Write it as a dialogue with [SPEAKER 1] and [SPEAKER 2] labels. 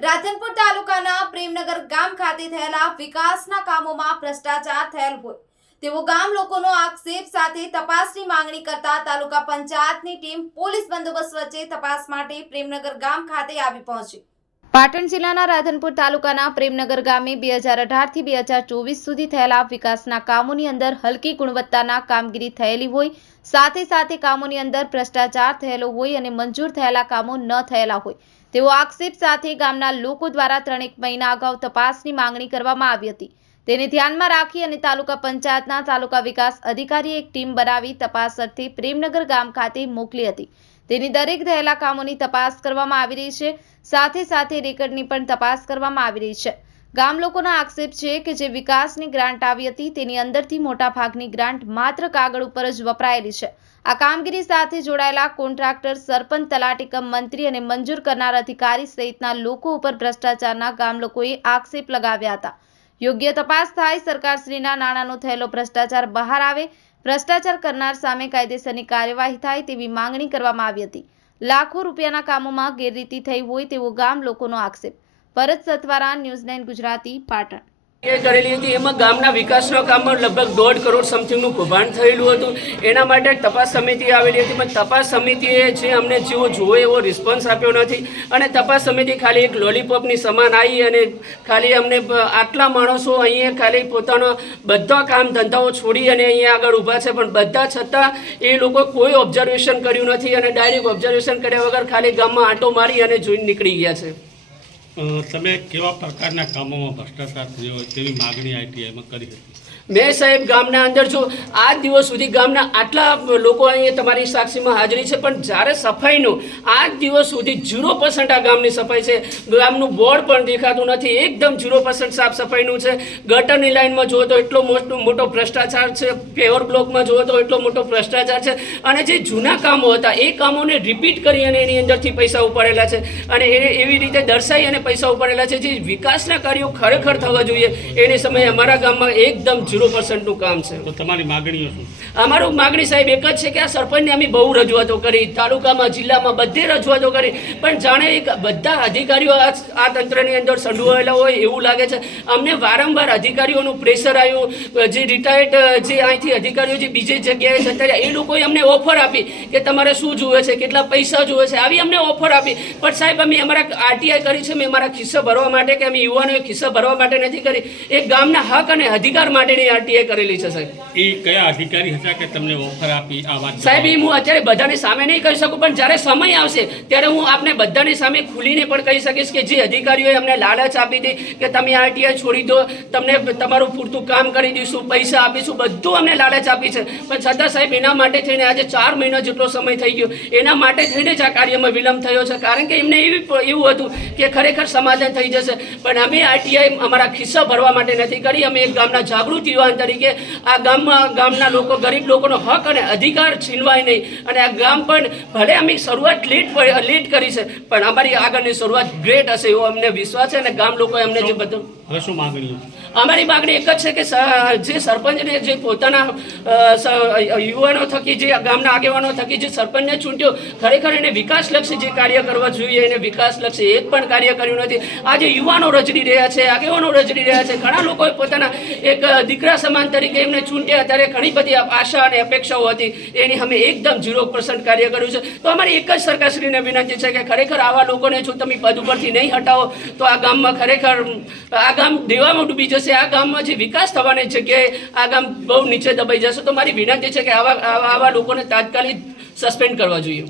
[SPEAKER 1] રાધનપુર તાલુકાના પ્રેમનગર ગામ ખાતે થયેલા વિકાસના કામોમાં ભ્રષ્ટાચાર થયેલ હોય. તેવો ગામ લોકોનો આક્ષેપ સાથે તપાસની માંગણી કરતા તાલુકા પંચાયતની ટીમ પોલીસ બંદોબસ્ત વચ્ચે તપાસ માટે પ્રેમનગર ગામ ખાતે આવી પહોંચી. પાટણ જિલ્લાના રાધનપુર તાલુકાના પ્રેમનગર ગામે બે હજાર અઢારથી બે હજાર ચોવીસ સુધી થયેલા વિકાસના કામોની અંદર હલકી ગુણવત્તાના કામગીરી થયેલી હોય, સાથે સાથે કામોની અંદર ભ્રષ્ટાચાર થયેલો હોય અને મંજૂર થયેલા કામો ન થયેલા હોય. તેવો આક્ષેપ સાથે ગામના લોકો દ્વારા ત્રણેક મહિના અગાઉ તપાસની માંગણી કરવામાં આવી હતી. તેને ધ્યાનમાં રાખી અને તાલુકા પંચાયતના તાલુકા વિકાસ અધિકારીએ એક ટીમ બનાવી તપાસ અર્થે પ્રેમનગર ગામ ખાતે મોકલી હતી. તેની દરેક થયેલા કામોની તપાસ કરવામાં આવી રહી છે. સાથે સાથે રેકર્ડની પણ તપાસ કરવામાં આવી રહી છે. ગામ લોકોનો આક્ષેપ છે કે જે વિકાસની ગ્રાન્ટ આવી હતી તેની અંદરથી મોટા ભાગની ગ્રાન્ટ માત્ર કાગળ ઉપર જ વપરાયેલી છે. આ કામગીરી સાથે જોડાયેલા કોન્ટ્રાક્ટર, સરપંચ તલાટી મંત્રી અને મંજૂર કરનાર અધિકારી સહિતના લોકો ઉપર ભ્રષ્ટાચારના ગામલોકોએ આક્ષેપ લગાવ્યા હતા. યોગ્ય તપાસ થાય સરકારશ્રીના નાણાંનો થયેલો ભ્રષ્ટાચાર બહાર આવે, ભ્રષ્ટાચાર કરનાર સામે કાયદેસરની કાર્યવાહી થાય તેવી માંગણી કરવામાં આવી હતી. લાખો રૂપિયાના કામોમાં ગેરરીતિ થઈ હોય તેવો ગામ લોકોનો આક્ષેપ. Bharat Sathwara, news nine Gujarati, Patan.
[SPEAKER 2] કરેલી હતી. એમાં ગામના વિકાસના કામમાં લગભગ દોઢ કરોડ સમથિંગનું કૌભાંડ થયેલું હતું. એના માટે તપાસ સમિતિ આવેલી હતી. પણ તપાસ સમિતિએ જે અમને જેવો જોવે એવો રિસ્પોન્સ આપ્યો નથી. અને તપાસ સમિતિ ખાલી એક લોલીપોપની સમાન આવી અને ખાલી અમને આટલા માણસો અહીંયા ખાલી પોતાનો બધા કામ ધંધાઓ છોડી અને અહીંયા આગળ ઊભા છે. પણ બધા છતાં એ લોકો કોઈ ઓબ્ઝર્વેશન કર્યું નથી અને ડાયરેક્ટ ઓબ્ઝર્વેશન કર્યા વગર ખાલી ગામમાં આંટો મારી અને જોઈને નીકળી ગયા છે.
[SPEAKER 3] તમે કેવા પ્રકારના કામોમાં ભ્રષ્ટાચાર થયો હોય તેવી માગણી આઈટીઆઈમાં કરી હતી?
[SPEAKER 2] મેં સાહેબ ગામના અંદર જો આજ દિવસ સુધી ગામના આટલા લોકો અહીંયા તમારી સાક્ષીમાં હાજરી છે, પણ જ્યારે સફાઈનું આજ દિવસ સુધી ઝીરો પર્સન્ટ આ ગામની સફાઈ છે. ગામનું બોર્ડ પણ દેખાતું નથી, એકદમ ઝીરો પર્સન્ટ સાફ સફાઈનું છે. ગટરની લાઇનમાં જુઓ તો એટલો મોટો મોટો ભ્રષ્ટાચાર છે. પેવર બ્લોકમાં જુઓ તો એટલો મોટો ભ્રષ્ટાચાર છે. અને જે જૂના કામો હતા, એ કામોને રિપીટ કરી અને એની અંદરથી પૈસા ઉપાડેલા છે. અને એ, એવી રીતે દર્શાઈ અને પૈસા ઉપાડેલા છે. જે વિકાસના કાર્યો ખરેખર થવા જોઈએ એની સમયે અમારા ગામમાં એકદમ ઝીરો પર્સન્ટનું કામ છે.
[SPEAKER 3] તો તમારી માગણીઓ શું?
[SPEAKER 2] અમારું માગણી સાહેબ એક જ છે કે આ સરપંચને અમે બહુ રજૂઆતો કરી તાલુકામાં જિલ્લામાં બધે રજૂઆતો કરી પણ જાણે એક બધા અધિકારીઓ આ તંત્રની અંદર સંડોવાયેલા હોય એવું લાગે છે. અમને વારંવાર અધિકારીઓનું પ્રેશર આવ્યું જે રિટાયર્ડ જે અહીંથી અધિકારીઓ જે બીજી જગ્યાએ જતા રહ્યા એ લોકોએ અમને ઓફર આપી કે તમારે શું જુએ છે કેટલા પૈસા જુએ છે આવી અમને ઓફર આપી. પણ સાહેબ અમે અમારા આરટીઆઈ કરી છે મેં અમારા ખિસ્સો ભરવા માટે કે અમે યુવાનોએ ખિસ્સો ભરવા માટે નથી કરી. એ ગામના હક અને અધિકાર માટેની આરટીઆઈ કરેલી છે સાહેબ.
[SPEAKER 3] એ કયા અધિકારી હતા કે તમને ઓફર આપી આ વાત
[SPEAKER 2] સાહેબ એ હું અત્યારે બધાની સામે નહીં કહી શકું પણ જ્યારે સમય આવશે ત્યારે હું આપને બધાની સામે ખુલીને પણ કહી શકીશ કે જે અધિકારીઓએ અમને લાલચ આપી હતી કે તમે આરટીઆઈ છોડી દો તમને તમારું પૂરતું કામ કરી દઈશું પૈસા આપીશું બધું અમને લાલચ આપી છે. પણ છતાં સાહેબ એના માટે થઈને આજે ચાર મહિના જેટલો સમય થઈ ગયો. એના માટે થઈને જ આ કાર્યમાં વિલંબ થયો છે. કારણ કે એમને એવી એવું હતું કે ખરેખર સમાધાન થઈ જશે. પણ અમે આરટીઆઈ અમારા ખિસ્સા ભરવા માટે નથી કરી. અમે એક ગામના જાગૃત યુવાન તરીકે આ ગામમાં ગામના લોકો, ગરીબ લોકોનો હક અને અધિકાર છીનવાય નહીં. અને આ ગામ પણ ભલે અમે શરૂઆત લેટ લેટ કરી છે, પણ અમારી આગળની શરૂઆત ગ્રેટ હશે એવો અમને વિશ્વાસ છે અને ગામ લોકોએ અમને જે બધું
[SPEAKER 3] હવે શું માંગણી
[SPEAKER 2] અમારી માંગણી એક જ છે કે જે સરપંચને જે પોતાના યુવાનો થકી જે ગામના આગેવાનો થકી જે સરપંચને ચૂંટ્યો, ખરેખર એને વિકાસલક્ષી જે કાર્ય કરવા જોઈએ, એને વિકાસલક્ષી એક પણ કાર્ય કર્યું નથી. આજે યુવાનો રજડી રહ્યા છે, આગેવાનો રજડી રહ્યા છે, ઘણા લોકોએ પોતાના એક દીકરા સમાન તરીકે એમને ચૂંટ્યા, ત્યારે ઘણી બધી આશા અને અપેક્ષાઓ હતી. એની અમે એકદમ ઝીરો પર્સન્ટ કાર્ય કર્યું છે. તો અમારી એક જ સરકારશ્રીને વિનંતી છે કે ખરેખર આવા લોકોને જો તમે પદ ઉપરથી નહીં હટાવો, તો આ ગામમાં ખરેખર, આ ગામ દેવામાં ડૂબી જશે આ ગામમાં જે વિકાસ થવાની જગ્યાએ આ ગામ બહુ નીચે દબાઈ જશે. તો મારી વિનંતી છે કે આવા આવા લોકોને તાત્કાલિક સસ્પેન્ડ કરવા જોઈએ.